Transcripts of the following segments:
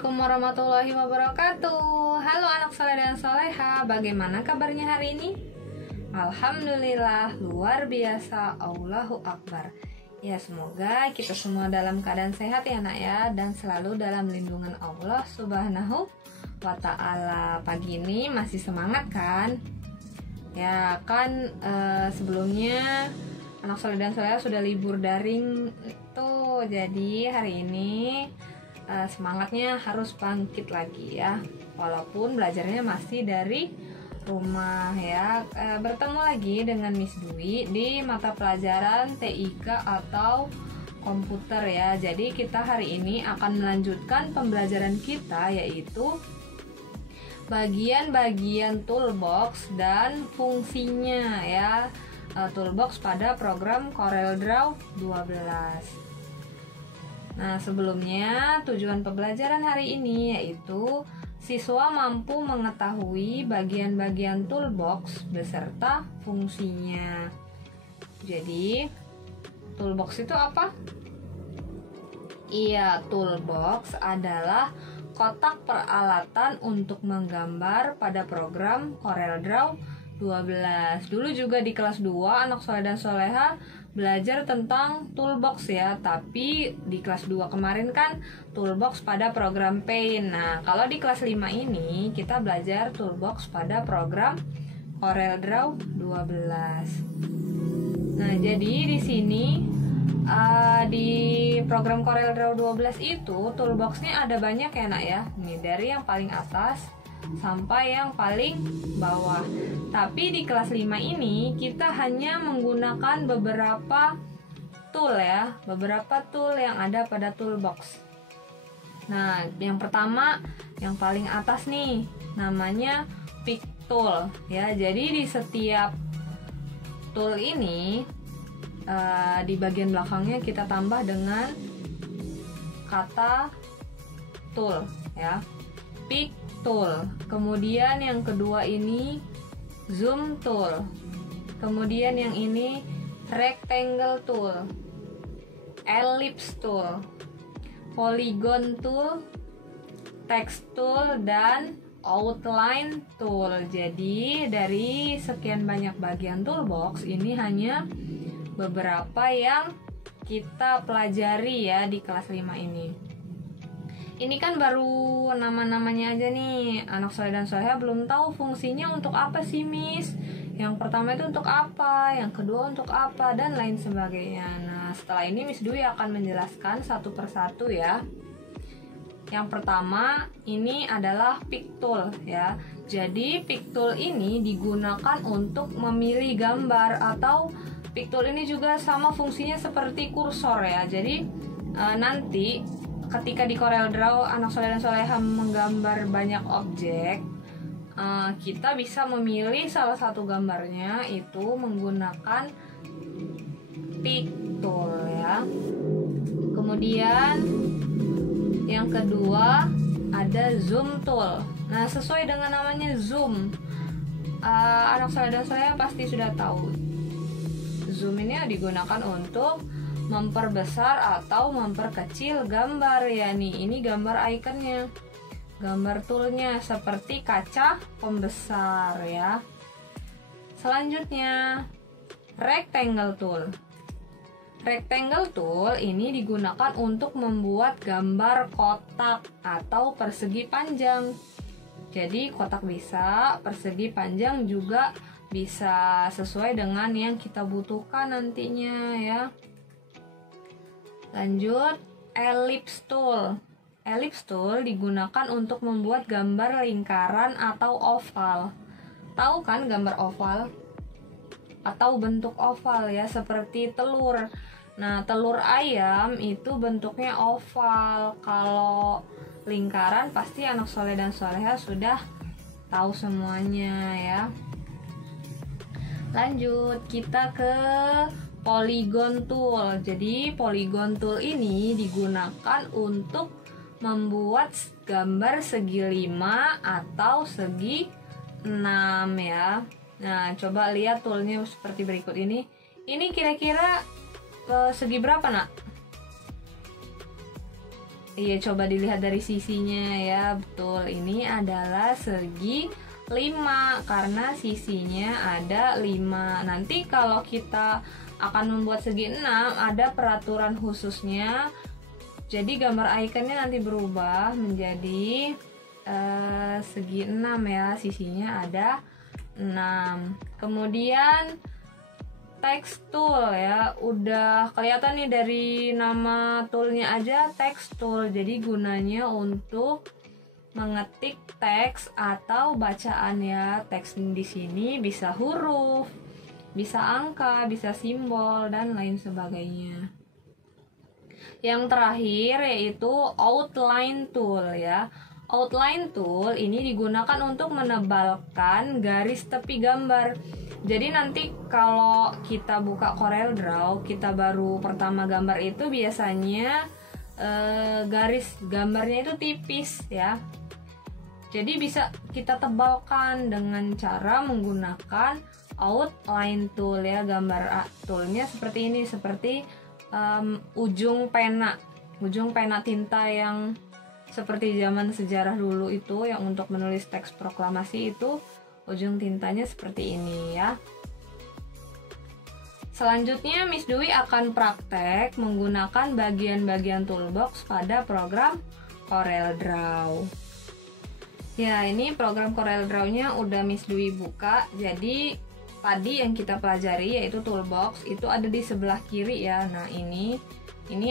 Assalamualaikum warahmatullahi wabarakatuh. Halo anak soleh dan soleha, bagaimana kabarnya hari ini? Alhamdulillah, luar biasa, Allahu Akbar. Ya, semoga kita semua dalam keadaan sehat ya nak ya, dan selalu dalam lindungan Allah Subhanahu wa ta'ala. Pagi ini masih semangat kan? Ya kan, sebelumnya anak soleh dan soleha sudah libur daring tuh, jadi hari ini semangatnya harus bangkit lagi ya, walaupun belajarnya masih dari rumah ya. Bertemu lagi dengan Miss Dwi di mata pelajaran TIK atau komputer ya. Jadi kita hari ini akan melanjutkan pembelajaran kita, yaitu bagian-bagian toolbox dan fungsinya ya, toolbox pada program CorelDRAW 12. Nah, sebelumnya tujuan pembelajaran hari ini yaitu siswa mampu mengetahui bagian-bagian toolbox beserta fungsinya. Jadi, toolbox itu apa? Iya, toolbox adalah kotak peralatan untuk menggambar pada program CorelDRAW 12. Dulu juga di kelas 2 anak soleh dan soleha belajar tentang toolbox ya, tapi di kelas 2 kemarin kan toolbox pada program Paint. Nah, kalau di kelas 5 ini kita belajar toolbox pada program CorelDRAW 12. Nah, jadi di sini di program CorelDRAW 12 itu toolboxnya ada banyak ya nak ya. Nih, dari yang paling atas sampai yang paling bawah. Tapi di kelas 5 ini kita hanya menggunakan beberapa tool ya, beberapa tool yang ada pada toolbox. Nah, yang pertama yang paling atas nih namanya pick tool ya. Jadi di setiap tool ini di bagian belakangnya kita tambah dengan kata tool ya. Pick tool. Kemudian yang kedua ini zoom tool. Kemudian yang ini rectangle tool, ellipse tool, polygon tool, text tool, dan outline tool. Jadi dari sekian banyak bagian toolbox ini hanya beberapa yang kita pelajari ya di kelas 5 ini. Ini kan baru nama-namanya aja nih. Anak soleh dan soleha belum tahu fungsinya untuk apa sih, Miss. Yang pertama itu untuk apa, yang kedua untuk apa, dan lain sebagainya. Nah, setelah ini Miss Dwi akan menjelaskan satu persatu ya. Yang pertama ini adalah pick tool ya. Jadi pick tool ini digunakan untuk memilih gambar, atau pick tool ini juga sama fungsinya seperti kursor ya. Jadi nanti ketika di CorelDRAW anak soleh dan soleha menggambar banyak objek, kita bisa memilih salah satu gambarnya itu menggunakan pick tool ya. Kemudian yang kedua ada zoom tool. Nah, sesuai dengan namanya zoom, anak soleh dan soleha pasti sudah tahu. Zoom ini digunakan untuk memperbesar atau memperkecil gambar ya. Nih, ini gambar ikonnya, gambar toolnya seperti kaca pembesar ya. Selanjutnya rectangle tool. Rectangle tool ini digunakan untuk membuat gambar kotak atau persegi panjang. Jadi kotak bisa, persegi panjang juga bisa, sesuai dengan yang kita butuhkan nantinya ya. Lanjut, ellipse tool. Ellipse tool digunakan untuk membuat gambar lingkaran atau oval. Tahu kan gambar oval? Atau bentuk oval ya, seperti telur. Nah, telur ayam itu bentuknya oval. Kalau lingkaran pasti anak soleh dan soleha sudah tahu semuanya ya. Lanjut, kita ke polygon tool. Jadi polygon tool ini digunakan untuk membuat gambar segi 5 atau segi 6 ya. Nah, coba lihat toolnya seperti berikut ini. Ini kira-kira segi berapa nak? Iya, coba dilihat dari sisinya ya. Betul, ini adalah segi 5 karena sisinya ada 5. Nanti kalau kita akan membuat segi 6 ada peraturan khususnya. Jadi gambar ikonnya nanti berubah menjadi segi 6 ya. Sisinya ada 6. Kemudian text tool ya, udah kelihatan nih dari nama toolnya aja, text tool. Jadi gunanya untuk mengetik teks atau bacaan ya. Teks di sini bisa huruf, bisa angka, bisa simbol dan lain sebagainya. Yang terakhir yaitu outline tool ya. Outline tool ini digunakan untuk menebalkan garis tepi gambar. Jadi nanti kalau kita buka CorelDRAW, kita baru pertama gambar itu biasanya garis gambarnya itu tipis ya. Jadi bisa kita tebalkan dengan cara menggunakan outline tool ya. Gambar toolnya seperti ini, seperti ujung pena tinta yang seperti zaman sejarah dulu itu yang untuk menulis teks proklamasi itu. Ujung tintanya seperti ini ya. Selanjutnya Miss Dwi akan praktek menggunakan bagian-bagian toolbox pada program CorelDRAW. Ya, ini program CorelDRAW-nya udah Miss Dwi buka. Jadi tadi yang kita pelajari yaitu toolbox itu ada di sebelah kiri ya. Nah, ini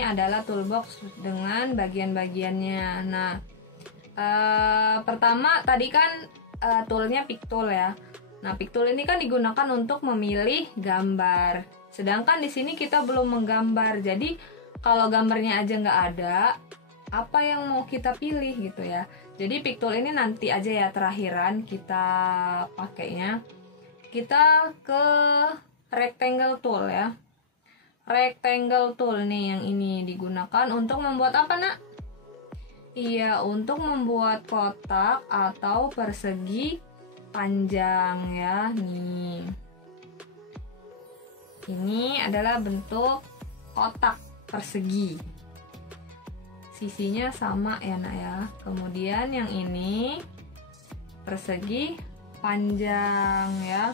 adalah toolbox dengan bagian-bagiannya. Nah, pertama tadi kan toolnya pick tool ya. Nah, pick tool ini kan digunakan untuk memilih gambar. Sedangkan di sini kita belum menggambar. Jadi kalau gambarnya aja nggak ada, apa yang mau kita pilih gitu ya. Jadi pick tool ini nanti aja ya terakhiran kita pakainya. Kita ke rectangle tool ya. Rectangle tool nih yang ini digunakan untuk membuat apa, Nak? Iya, untuk membuat kotak atau persegi panjang ya. Nih, ini adalah bentuk kotak persegi. Sisinya sama ya Nak ya. Kemudian yang ini persegi panjang ya.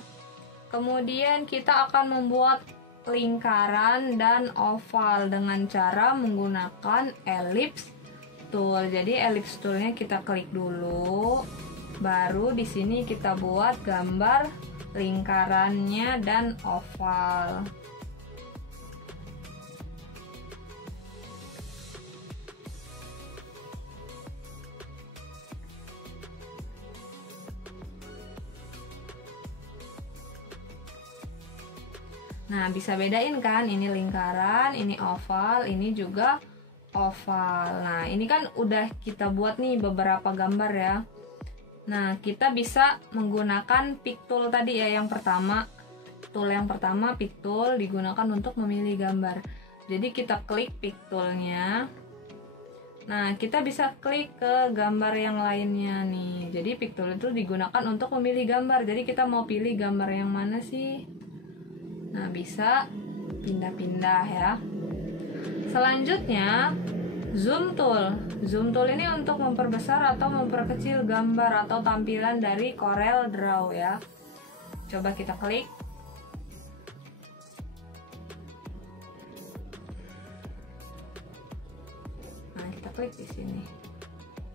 Kemudian kita akan membuat lingkaran dan oval dengan cara menggunakan ellipse tool. Jadi ellipse toolnya kita klik dulu, baru di sini kita buat gambar lingkarannya dan oval. Nah, bisa bedain kan, ini lingkaran, ini oval, ini juga oval. Nah, ini kan udah kita buat nih beberapa gambar ya. Nah, kita bisa menggunakan pick tool tadi ya, yang pertama. Tool yang pertama, pick tool, digunakan untuk memilih gambar. Jadi kita klik pick toolnya. Nah, kita bisa klik ke gambar yang lainnya nih. Jadi pick tool itu digunakan untuk memilih gambar. Jadi kita mau pilih gambar yang mana sih? Nah, bisa pindah-pindah ya. Selanjutnya, zoom tool. Zoom tool ini untuk memperbesar atau memperkecil gambar atau tampilan dari CorelDRAW ya. Coba kita klik. Nah, kita klik di sini.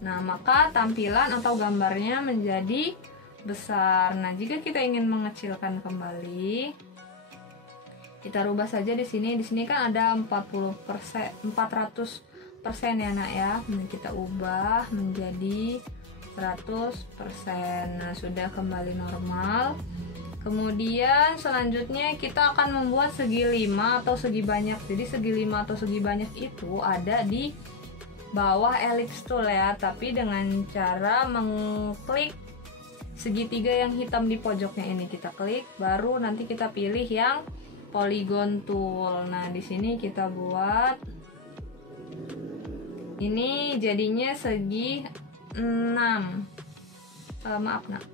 Nah, maka tampilan atau gambarnya menjadi besar. Nah, jika kita ingin mengecilkan kembali, kita rubah saja di sini. Di sini kan ada 400% ya Nak ya. Nah, kita ubah menjadi 100%. Nah, sudah kembali normal. Kemudian selanjutnya kita akan membuat segi 5 atau segi banyak. Jadi segi 5 atau segi banyak itu ada di bawah ellipse tool ya, tapi dengan cara mengklik segitiga yang hitam di pojoknya ini. Kita klik, baru nanti kita pilih yang polygon tool. Nah, di sini kita buat ini jadinya segi 6. Maaf Nak.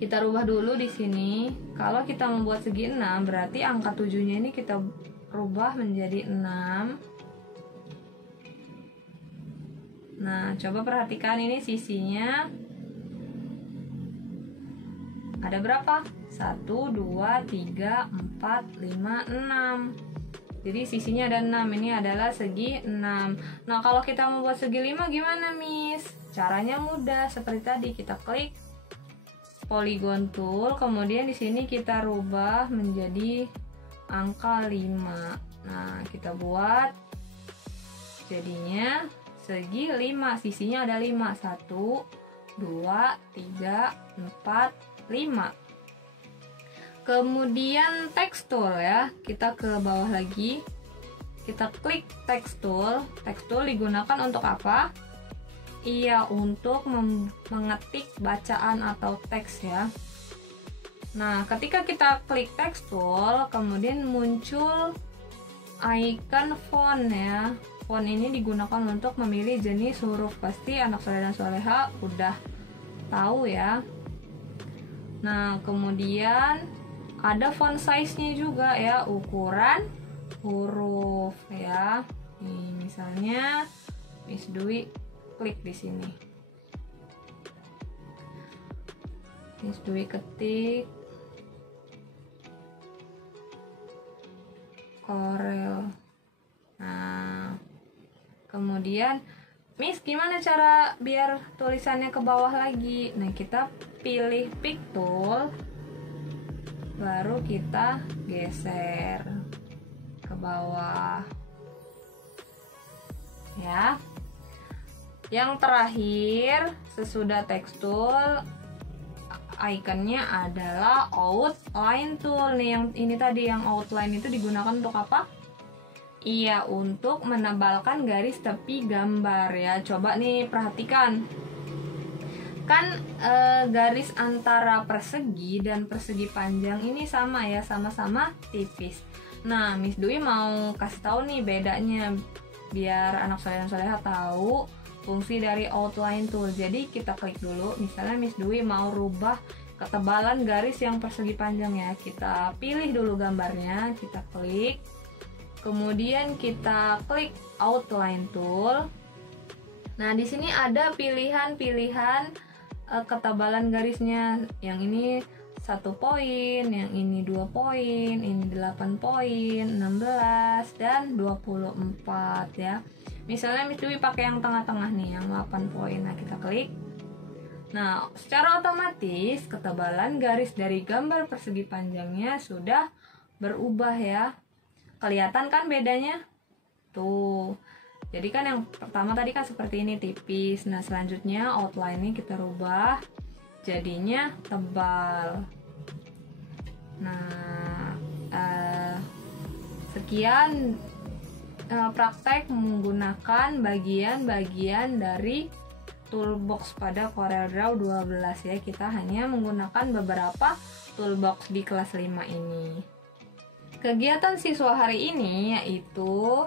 Kita rubah dulu di sini. Kalau kita membuat segi 6, berarti angka 7-nya ini kita rubah menjadi 6. Nah, coba perhatikan ini sisinya ada berapa? 1, 2, 3, 4, 5, 6. Jadi sisinya ada 6. Ini adalah segi 6. Nah, kalau kita membuat segi 5 gimana, Miss? Caranya mudah, seperti tadi kita klik polygon tool, kemudian di sini kita rubah menjadi angka 5. Nah, kita buat jadinya segi 5, sisinya ada 5. 1, 2, 3, 4, 5. Kemudian text tool ya, kita ke bawah lagi, kita klik text tool. Text tool digunakan untuk apa? Iya, untuk mengetik bacaan atau teks ya. Nah, ketika kita klik text tool, kemudian muncul icon font ya. Font ini digunakan untuk memilih jenis huruf. Pasti anak soleh dan soleha udah tahu ya. Nah, kemudian ada font size-nya juga ya, ukuran huruf ya. Nih, misalnya Miss Dwi klik di sini. Miss Dwi ketik Corel. Nah, kemudian Miss gimana cara biar tulisannya ke bawah lagi? Nah, kita pilih pick tool, baru kita geser ke bawah ya. Yang terakhir sesudah text tool, ikonnya adalah outline tool nih. Yang ini tadi, yang outline itu digunakan untuk apa? Iya, untuk menebalkan garis tepi gambar ya. Coba nih perhatikan, kan garis antara persegi dan persegi panjang ini sama ya, sama-sama tipis. Nah, Miss Dwi mau kasih tahu nih bedanya biar anak soleh dan soleha tahu fungsi dari outline tool. Jadi kita klik dulu, misalnya Miss Dwi mau rubah ketebalan garis yang persegi panjang ya. Kita pilih dulu gambarnya, kita klik, kemudian kita klik outline tool. Nah, di sini ada pilihan-pilihan ketebalan garisnya. Yang ini 1 poin, yang ini 2 poin, ini 8 poin, 16 dan 24 ya. Misalnya Miss Dwi pakai yang tengah-tengah nih, yang 8 poin. Nah, kita klik. Nah, secara otomatis ketebalan garis dari gambar persegi panjangnya sudah berubah ya. Kelihatan kan bedanya? Tuh. Jadi kan yang pertama tadi kan seperti ini, tipis. Nah, selanjutnya outline-nya kita rubah jadinya tebal. Nah, sekian praktek menggunakan bagian-bagian dari toolbox pada CorelDRAW 12 ya. Kita hanya menggunakan beberapa toolbox di kelas 5 ini. Kegiatan siswa hari ini yaitu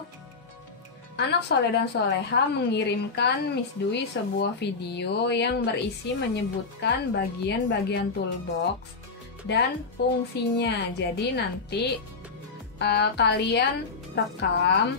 anak soleh dan soleha mengirimkan Miss Dwi sebuah video yang berisi menyebutkan bagian-bagian toolbox dan fungsinya. Jadi nanti kalian rekam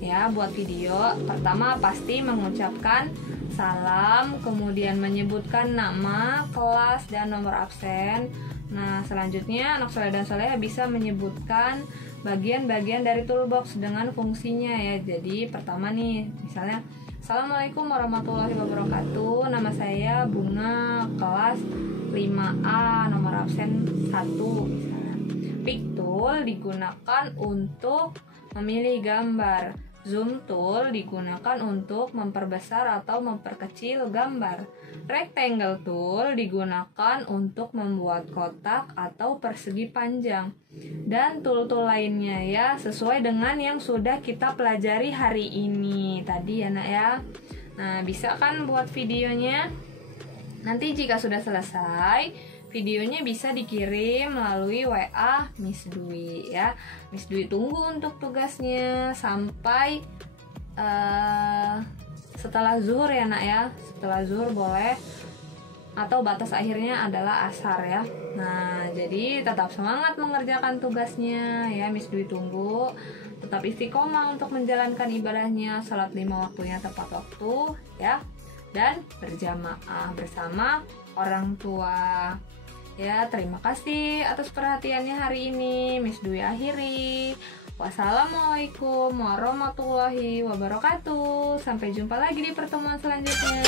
ya buat video. Pertama pasti mengucapkan salam, kemudian menyebutkan nama, kelas, dan nomor absen. Nah, selanjutnya anak soleh dan soleha bisa menyebutkan bagian-bagian dari toolbox dengan fungsinya ya. Jadi pertama nih, misalnya Assalamualaikum warahmatullahi wabarakatuh, nama saya Bunga, kelas 5A, nomor absen 1 misalnya. Pick tool digunakan untuk memilih gambar. Zoom tool digunakan untuk memperbesar atau memperkecil gambar. Rectangle tool digunakan untuk membuat kotak atau persegi panjang. Dan tool-tool lainnya ya, sesuai dengan yang sudah kita pelajari hari ini tadi ya nak ya. Nah, bisa kan buat videonya? Nanti jika sudah selesai, videonya bisa dikirim melalui WA Miss Dwi ya. Miss Dwi tunggu untuk tugasnya sampai setelah zuhur ya nak ya. Setelah zuhur boleh, atau batas akhirnya adalah asar ya. Nah, jadi tetap semangat mengerjakan tugasnya ya. Miss Dwi tunggu tetap istiqomah untuk menjalankan ibadahnya, sholat 5 waktunya tepat waktu ya, dan berjamaah bersama orang tua. Ya, terima kasih atas perhatiannya hari ini. Miss Dwi akhiri. Wassalamualaikum warahmatullahi wabarakatuh. Sampai jumpa lagi di pertemuan selanjutnya.